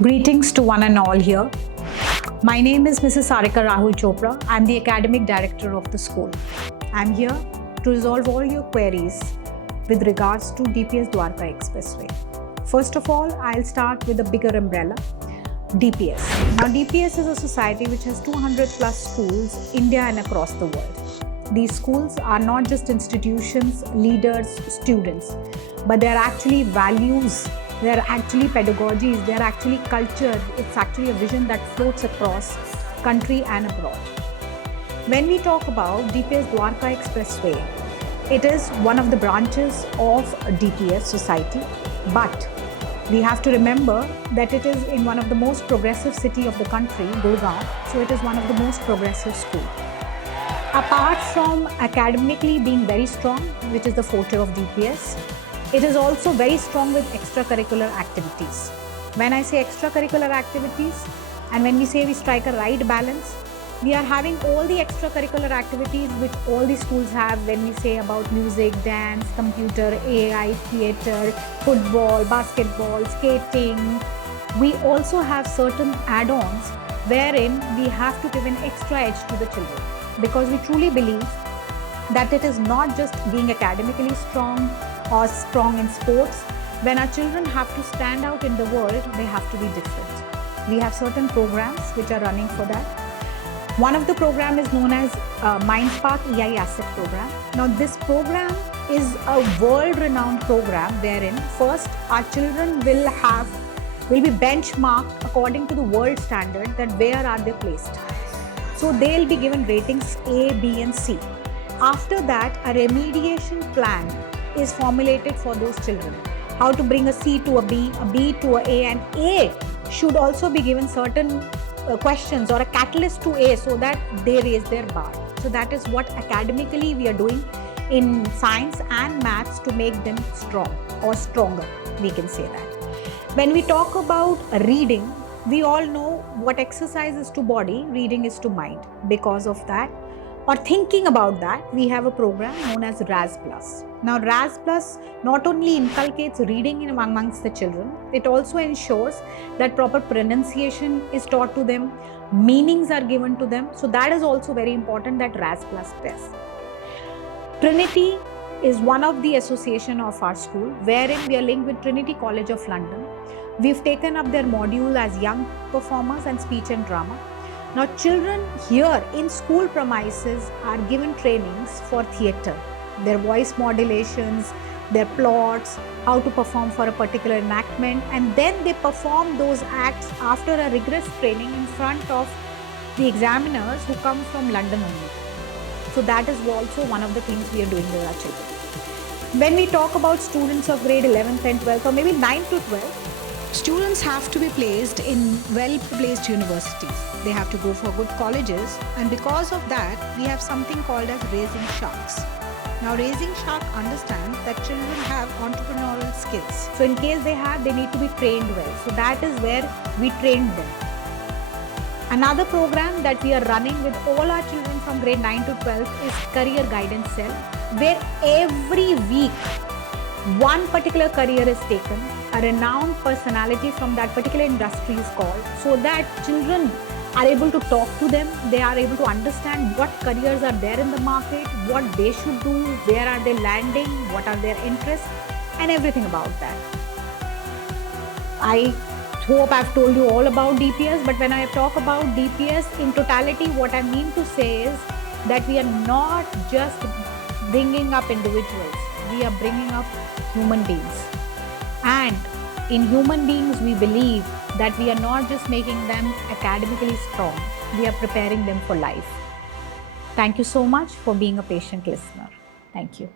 Greetings to one and all here. My name is Mrs. Sarika Rahul Chopra. I'm the Academic Director of the school. I'm here to resolve all your queries with regards to DPS Dwarka Expressway. First of all, I'll start with a bigger umbrella, DPS. Now, DPS is a society which has 200 plus schools, India and across the world. These schools are not just institutions, leaders, students, but they're actually values, they're actually pedagogies, they're actually culture. It's actually a vision that floats across country and abroad. When we talk about DPS Dwarka Expressway, it is one of the branches of DPS society, but we have to remember that it is in one of the most progressive city of the country, Gurgaon, so it is one of the most progressive school. Apart from academically being very strong, which is the forte of DPS, it is also very strong with extracurricular activities. When I say extracurricular activities, and when we say we strike a right balance, we are having all the extracurricular activities which all the schools have when we say about music, dance, computer, AI, theatre, football, basketball, skating. We also have certain add-ons wherein we have to give an extra edge to the children, because we truly believe that it is not just being academically strong or strong in sports. When our children have to stand out in the world, they have to be different. We have certain programs which are running for that. One of the program is known as Mindspark EI Asset Program. Now this program is a world-renowned program wherein first our children will be benchmarked according to the world standard, that where are they placed. So they'll be given ratings A, B and C. After that, a remediation plan is formulated for those children. How to bring a C to a B to a A, and A should also be given certain questions or a catalyst to A so that they raise their bar. So that is what academically we are doing in science and maths to make them strong or stronger, we can say that. When we talk about reading, we all know what exercise is to body, reading is to mind. Because of that, or thinking about that, we have a program known as RAS Plus. Now RAS Plus not only inculcates reading amongst the children, it also ensures that proper pronunciation is taught to them, meanings are given to them. So that is also very important, that RAS Plus test. Trinity is one of the association of our school, wherein we are linked with Trinity College of London. We've taken up their module as young performers and speech and drama. Now children here in school premises are given trainings for theatre, their voice modulations, their plots, how to perform for a particular enactment, and then they perform those acts after a rigorous training in front of the examiners who come from London only. So that is also one of the things we are doing with our children. When we talk about students of grade 11th and 12th, or maybe 9th to 12th, students have to be placed in well-placed universities. They have to go for good colleges, and because of that, we have something called as Raising Sharks. Now, Raising Shark understands that children have entrepreneurial skills. So in case they need to be trained well. So that is where we train them. Another program that we are running with all our children from grade 9 to 12 is Career Guidance Cell, where every week one particular career is taken, a renowned personality from that particular industry is called, so that children are able to talk to them, they are able to understand what careers are there in the market, what they should do, where are they landing, what are their interests, and everything about that. I hope I've told you all about DPS, but when I talk about DPS in totality, what I mean to say is that we are not just bringing up individuals, we are bringing up human beings. And in human beings, we believe that we are not just making them academically strong, we are preparing them for life. Thank you so much for being a patient listener. Thank you.